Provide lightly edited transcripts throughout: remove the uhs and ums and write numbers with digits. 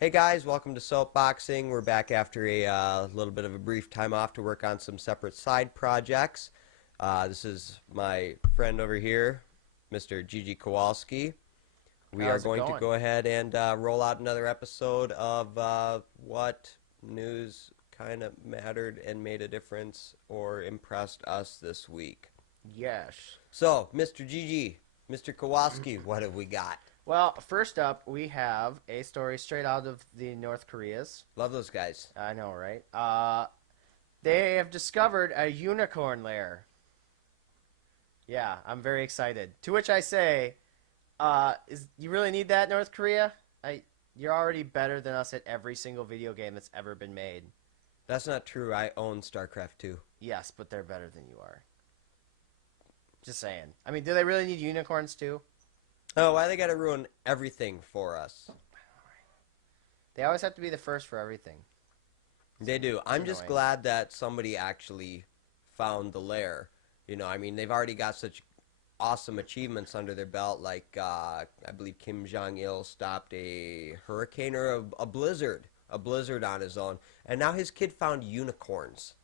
Hey guys, welcome to Soapboxing. We're back after a little bit of a brief time off to work on some separate side projects. This is my friend over here, Mr. Gigi Kowalski. We are How's it going to going? go ahead and roll out another episode of what news kind of mattered and made a difference or impressed us this week. Yes. So, Mr. Gigi, Mr. Kowalski, what have we got? Well, first up, we have a story straight out of the North Koreas. Love those guys. I know, right? They have discovered a unicorn lair. Yeah, I'm very excited. To which I say, is you really need that, North Korea? You're already better than us at every single video game that's ever been made. That's not true. I own StarCraft 2. Yes, but they're better than you are. Just saying. I mean, do they really need unicorns too? Oh, why they gotta ruin everything for us? They always have to be the first for everything. They do. It's I'm just annoying. glad that somebody actually found the lair. You know, I mean, they've already got such awesome achievements under their belt, like I believe Kim Jong-il stopped a hurricane or a blizzard on his own, and now his kid found unicorns.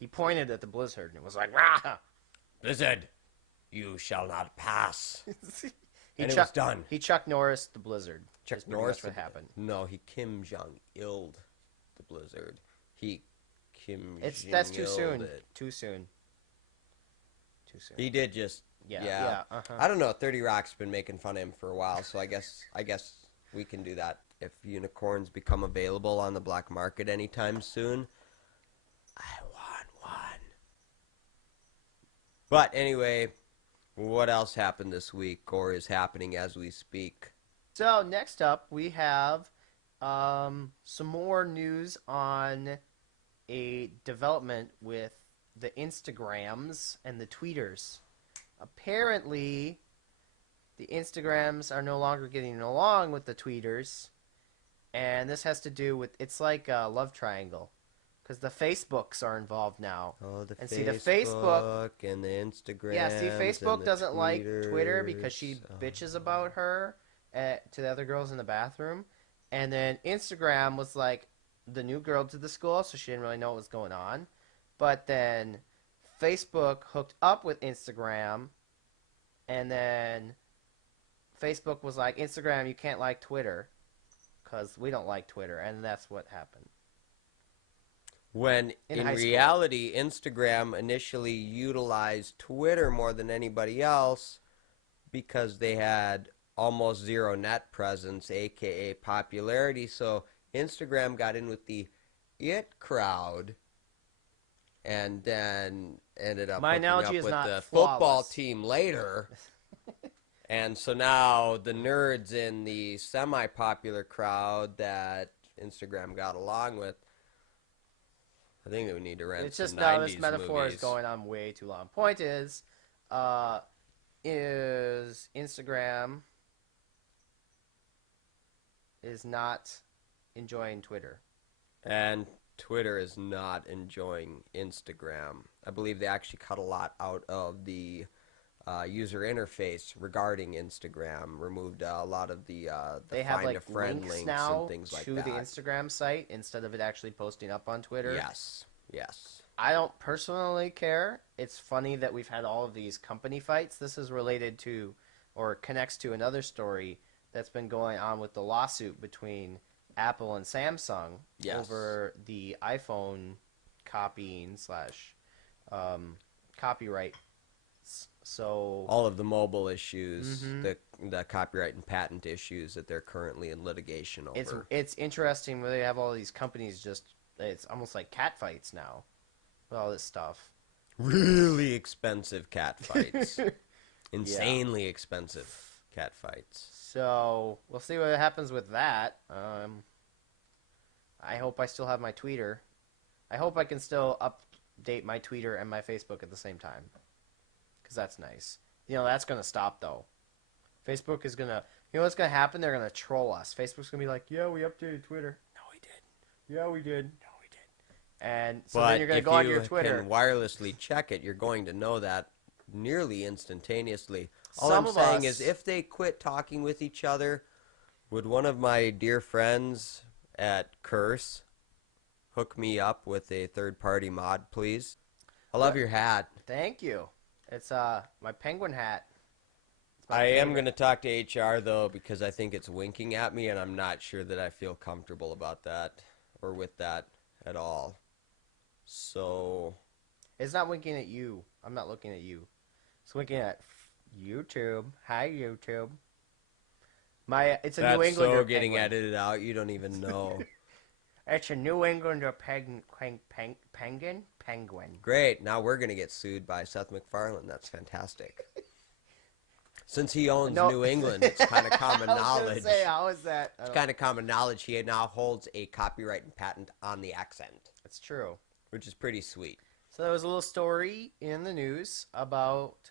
He pointed at the blizzard and it was like, rah! Blizzard, you shall not pass. He And it was done. He Chuck Norris the blizzard. Chuck That's pretty Norris. much what happened. No, he Kim Jong-il'd the blizzard. He Kim That's too Jong-il'd soon. it. Too soon. Too soon. He did just Yeah. yeah. Yeah. Uh-huh. I don't know. 30 Rock's been making fun of him for a while, so I guess we can do that if unicorns become available on the black market anytime soon. I want one. But anyway, what else happened this week or is happening as we speak? So next up, we have some more news on a development with the Instagrams and the Tweeters. Apparently, the Instagrams are no longer getting along with the Tweeters, and this has to do with it's like a love triangle, because the Facebooks are involved now. Oh, the And Facebook see, the Facebook and the Instagram. Yeah, see, Facebook doesn't like Twitter because she bitches about her to the other girls in the bathroom. And then Instagram was like the new girl to the school, so she didn't really know what was going on. But then Facebook hooked up with Instagram, and then Facebook was like, Instagram, you can't like Twitter because we don't like Twitter. And that's what happened. When In in high school. reality, Instagram initially utilized Twitter more than anybody else because they had almost zero net presence, aka popularity. So Instagram got in with the it crowd and then ended up My hooking analogy up is with not the football flawless. team later. And so now the nerds in the semi-popular crowd that Instagram got along with, I think that we need to rent It's just some now 90s this metaphor movies. is going on way too long. Point is Instagram is not enjoying Twitter. And Twitter is not enjoying Instagram. I believe they actually cut a lot out of the user interface regarding Instagram, removed a lot of the They have find a like friend links links now and things like to that. the Instagram site instead of it actually posting up on Twitter. Yes, yes. I don't personally care. It's funny that we've had all of these company fights. This is related to or connects to another story that's been going on with the lawsuit between Apple and Samsung Yes. over the iPhone copying slash copyright. So All of the mobile issues, Mhm. the copyright and patent issues that they're currently in litigation over. it's interesting where they have all these companies just it's almost like cat fights now with all this stuff. Really expensive cat fights. Insanely expensive cat fights. So we'll see what happens with that. I hope I still have my Tweeter. I hope I can still update my Tweeter and my Facebook at the same time. Because that's nice. You know, that's going to stop, though. Facebook is going to... You know what's going to happen? They're going to troll us. Facebook's going to be like, yeah, we updated Twitter. No, we did. Yeah, we did. No, we did. And so But then you're going to if go onto your you Twitter. can wirelessly check it, you're going to know that nearly instantaneously. All Some I'm of saying us- is if they quit talking with each other, Would one of my dear friends at Curse hook me up with a third-party mod, please? I love What? your hat. Thank you. It's my penguin hat. It's my I am going favorite. to talk to HR, though, because I think it's winking at me, and I'm not sure that I feel comfortable about that or with that at all. So, It's not winking at you. I'm not looking at you. It's winking at YouTube. Hi, YouTube. It's a New that's Englander so getting penguin. edited out, you don't even know. It's a New Englander penguin. Great, now we're going to get sued by Seth MacFarlane. That's fantastic. Since he owns No, New England, it's kind of common I was gonna knowledge. say, how is that? It's kind of common knowledge he now holds a copyright and patent on the accent, It's true. which is pretty sweet. So there was a little story in the news about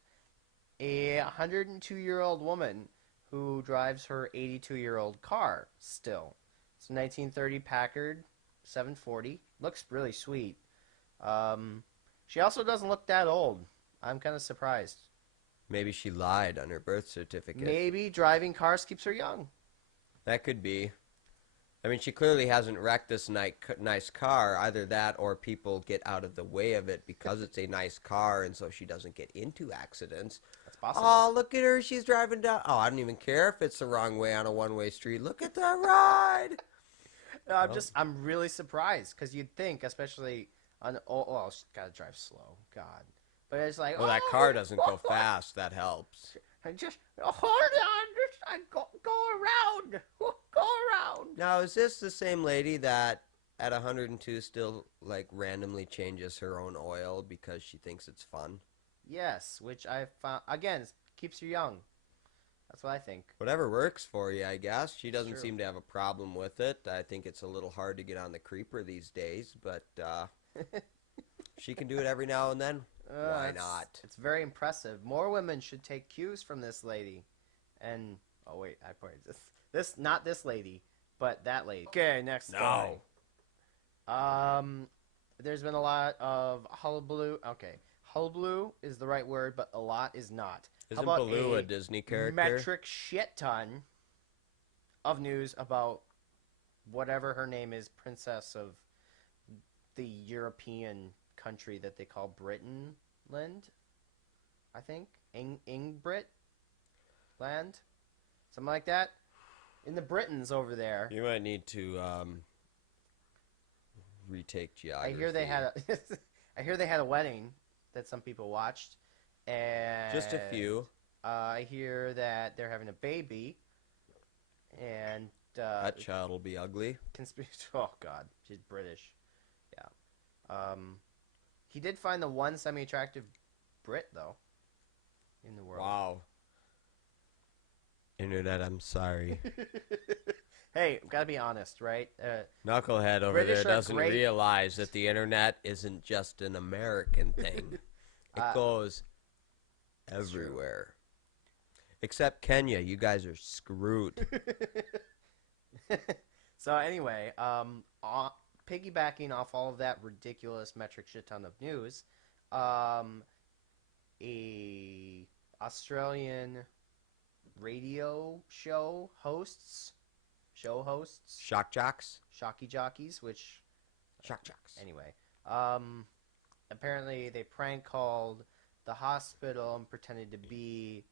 a 102-year-old woman who drives her 82-year-old car still. It's a 1930 Packard 740. Looks really sweet. She also doesn't look that old. I'm kind of surprised. Maybe she lied on her birth certificate. Maybe driving cars keeps her young. That could be. I mean, she clearly hasn't wrecked this nice car. Either that or people get out of the way of it because it's a nice car and so she doesn't get into accidents. That's possible. Oh, look at her. She's driving down. Oh, I don't even care if it's the wrong way on a one-way street. Look at the ride. No, I'm really surprised because you'd think, especially on, she's got to drive slow. God. But it's like, Well, that car doesn't go fast. That helps. And just hold on, just go around, go around. Now, is this the same lady that at 102 still like randomly changes her own oil because she thinks it's fun? Yes, which I found again keeps you young. That's what I think. Whatever works for you, I guess. She doesn't True. seem to have a problem with it. I think it's a little hard to get on the creeper these days, but she can do it every now and then. Why not? It's very impressive. More women should take cues from this lady. And oh wait, I pointed this not this lady, but that lady. Okay, next story. There's been a lot of hullabaloo. Okay, hullabaloo is the right word, but a lot is not. Isn't How about Baloo a Disney character? metric shit ton of news about whatever her name is, princess of the European country that they call Britainland, I think. Ingbrit land? Something like that. In the Britons over there. You might need to retake geography. I hear they had I hear they had a wedding that some people watched, and Just a few. I hear that they're having a baby, and That child will be ugly. Oh God, she's British. Yeah. He did find the one semi-attractive Brit though in the world. Wow. Internet, I'm sorry. Hey, gotta be honest, right? Knucklehead over British there are doesn't great. realize that the internet isn't just an American thing. It goes everywhere. Except Kenya. You guys are screwed. So anyway, piggybacking off all of that ridiculous metric shit ton of news, a Australian radio show hosts, Shock jocks? shocky jockeys, which Shock jocks. anyway, apparently they prank called the hospital and pretended to be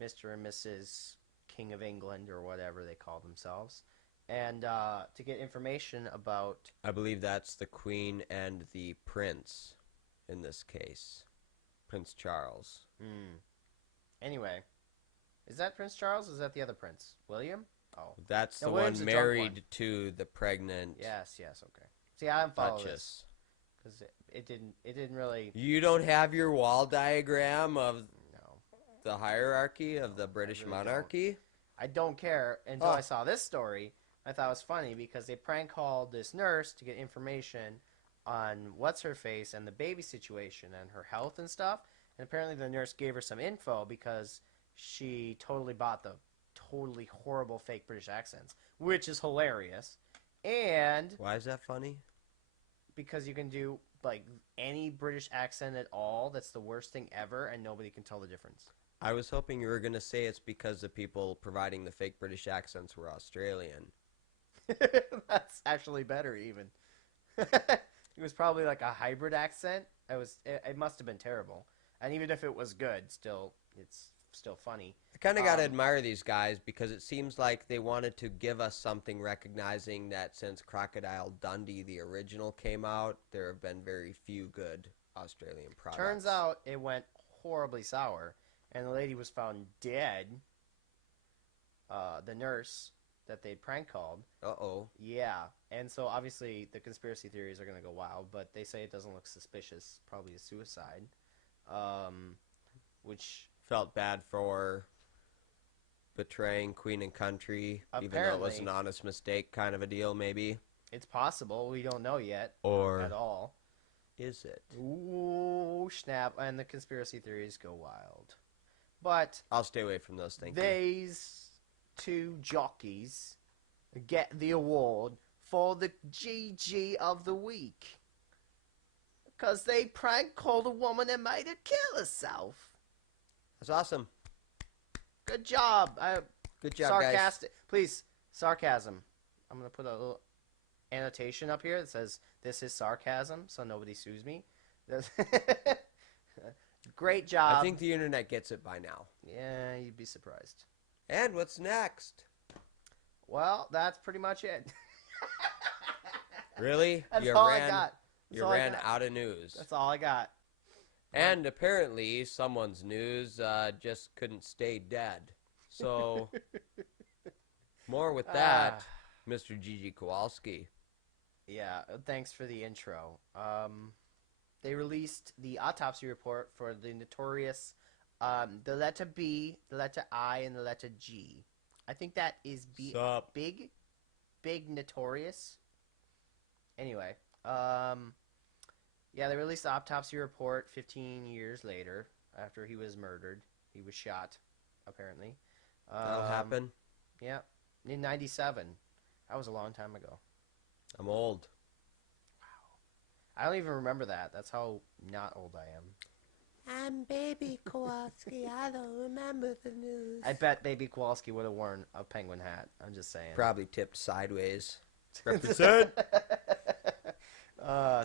Mr. and Mrs. King of England or whatever they call themselves, and to get information about. I believe that's the Queen and the Prince in this case. Prince Charles. Anyway, is that Prince Charles? Or is that the other prince, William? Oh, That's No, the William's one the drunk married one. to the pregnant yes, okay. See, I didn't follow this Duchess. because it didn't really. You don't have your wall diagram of No, the hierarchy of the British really monarchy? I don't care until Oh. I saw this story. I thought it was funny because they prank called this nurse to get information on what's her face and the baby situation and her health and stuff. And apparently the nurse gave her some info because she totally bought the totally horrible fake British accents, which is hilarious. And Why is that funny? because you can do like any British accent at all, that's the worst thing ever, and nobody can tell the difference. I was hoping you were going to say it's because the people providing the fake British accents were Australian. That's actually better, even. It was probably like a hybrid accent. It must have been terrible. And even if it was good, still it's still funny. I kind of got to Um, admire these guys because it seems like they wanted to give us something recognizing that since Crocodile Dundee, the original, came out, there have been very few good Australian Turns products. out it went horribly sour, and the lady was found dead. The nurse that they prank called. Uh-oh. Yeah, and so obviously the conspiracy theories are gonna go wild, but they say it doesn't look suspicious. Probably a suicide. Um, which Felt bad for betraying Queen and Country, even though it was an apparently honest mistake kind of a deal, maybe. it's possible. We don't know yet at Or all. is it? Ooh, snap! And the conspiracy theories go wild. But I'll stay away from those, thank you. these two jockeys get the award for the GG of the week. Because they prank called a woman and made her kill herself. That's awesome. Good job. Good job, Sarcastic. Please, sarcasm. I'm going to put a little annotation up here that says, this is sarcasm, so nobody sues me. Great guys. job. I think the internet gets it by now. Yeah, you'd be surprised. And what's next? Well, that's pretty much it. Really? That's you all ran, I got. That's You all I ran got. out of news. That's all I got. And apparently, someone's news just couldn't stay dead. So, more with that, Mr. Gigi Kowalski. Yeah, thanks for the intro. They released the autopsy report for the notorious, the letter B, the letter I, and the letter G. I think that is Sup? big notorious. Anyway, yeah, they released the autopsy report 15 years later after he was murdered. He was shot, apparently. That'll happen. Yeah, in '97. That was a long time ago. I'm old. I don't even remember that. That's how not old I am. I'm Baby Kowalski. I don't remember the news. I bet Baby Kowalski would have worn a penguin hat. I'm just saying. Probably tipped sideways. Represent.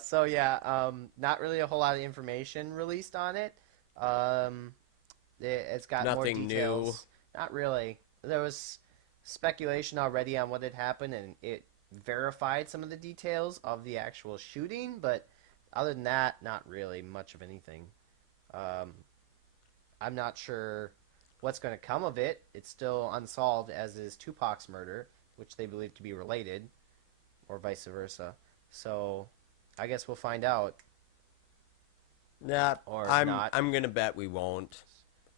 So yeah, not really a whole lot of information released on it. It's got Nothing more details. Not really. There was speculation already on what had happened, and it verified some of the details of the actual shooting. But other than that, not really much of anything. I'm not sure what's going to come of it. It's still unsolved, as is Tupac's murder, which they believe to be related, or vice versa. So, I guess we'll find out. Nah, Or I'm not. I'm gonna bet we won't.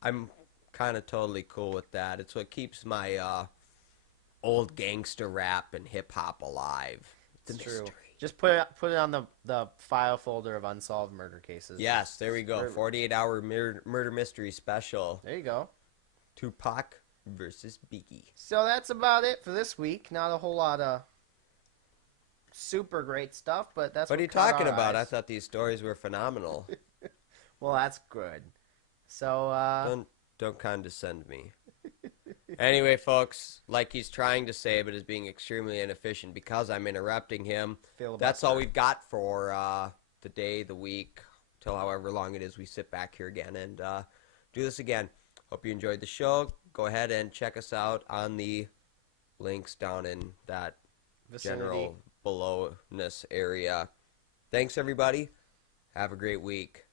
I'm kind of totally cool with that. It's what keeps my old gangster rap and hip hop alive. The It's true. mystery. Just put it on the file folder of unsolved murder cases. Yes, there we go. Or- 48-hour murder mystery special. There you go. Tupac versus Biggie. So that's about it for this week. Not a whole lot of super great stuff, but that's What are you caught talking our about? I eyes. thought these stories were phenomenal. Well, that's good. So Don't condescend me. Anyway, folks, like he's trying to say, but is being extremely inefficient because I'm interrupting him. That's all we've got for the day, the week, till however long it is we sit back here again and do this again. Hope you enjoyed the show. Go ahead and check us out on the links down in that vicinity. general belowness area. Thanks, everybody. Have a great week.